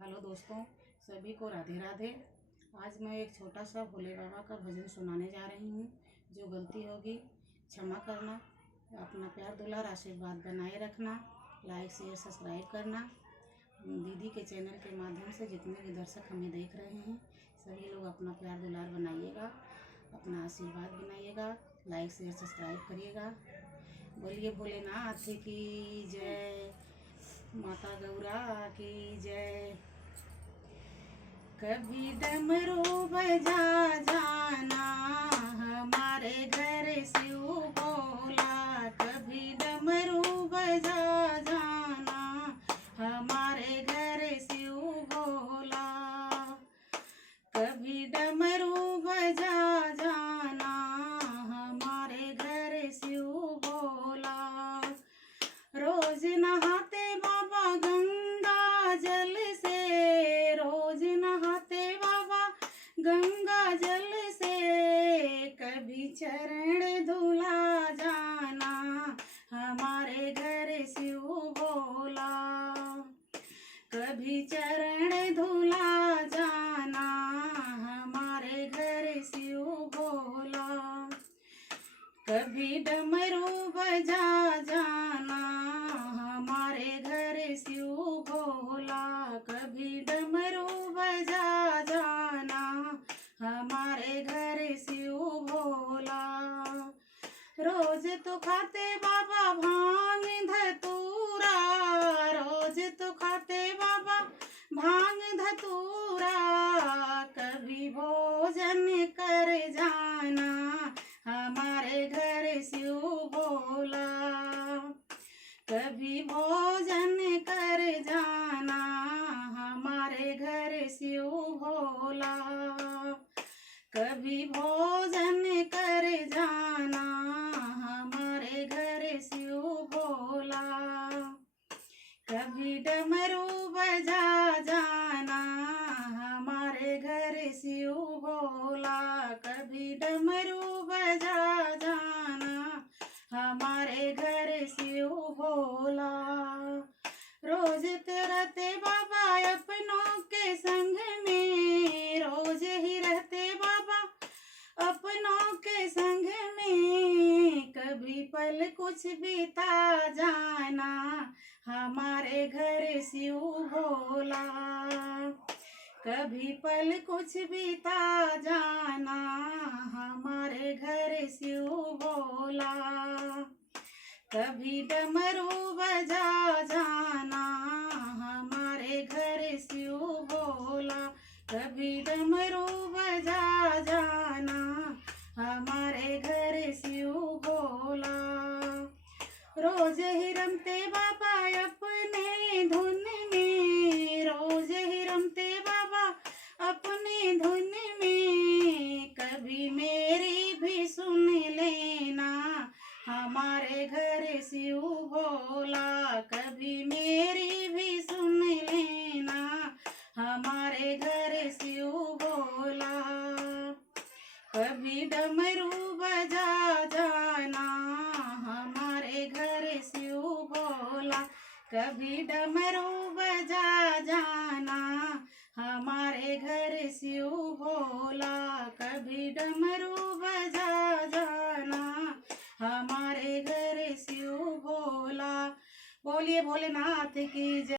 Hello दोस्तों, सभी को राधे राधे। आज मैं एक छोटा सा भोले बाबा का भजन सुनाने जा रही हूँ। जो गलती होगी क्षमा करना, अपना प्यार दुलार आशीर्वाद बनाए रखना, लाइक शेयर सब्सक्राइब करना। दीदी के चैनल के माध्यम से जितने भी दर्शक हमें देख रहे हैं सभी लोग अपना प्यार दुलार बनाइएगा, अपना आशीर्वाद बनाइएगा, लाइक शेयर सब्सक्राइब करिएगा। बोलिए भोलेनाथ की जय, माता गौरा की जय। कभी डमरू बजा जाना हमारे घर शिव भोला, कभी डमरू बजा जाना हमारे घर शिव भोला, कभी डमरू बजा जाना हमारे घर शिव भोला। रोज नहाते बाबा गंगा जल से, रोज नहाते बाबा गंगा जल से, कभी चरण धुला जाना हमारे घर शिव भोला, कभी चरण धुला जाना हमारे घर शिव भोला, कभी डमरू बजा जाना हमारे घर शिव भोला, कभी डमरू बजा जाना हमारे घर शिव भोला। रोज तो खाते बाबा भांग धतूरा, रोज तो खाते बाबा भांग धतूरा, कभी भोजन कर जाना हमारे घर शिव भोला, कभी भोजन कर जाना हमारे घर शिव भोला, कभी भोजन कर जाना हमारे घर शिव भोला, कभी डमरू बजा जाना हमारे घर शिव भोला, कभी डमरू बजा जाना हमारे घर शिव भोला। रोज रहते बाबा अपनों के संग में, रोज ही रहते बाबा अपनों के संग में, कभी पल कुछ बीता जाना हमारे घर शिव भोला, कभी पल कुछ बीता जाना हमारे घर शिव भोला, कभी डमरू बजा जाना हमारे घर शिव भोला, कभी डमरू बजा जाना हमारे घर शिव भोला। रोज ही रमते बाबा अपने धुन में, रोज ही रमते बाबा अपने धुन में, कभी मेरी भी सुन लेना हमारे घर शिव भोला, कभी मेरी भी सुन लेना हमारे घर शिव भोला, कभी डमरू बजा जाना हमारे घर शिव भोला, कभी डमरू बजा जाना हमारे घर शिव भोला, कभी डमरू बजा जाना हमारे घर शिव भोला। बोलिए भोलेनाथ की जय।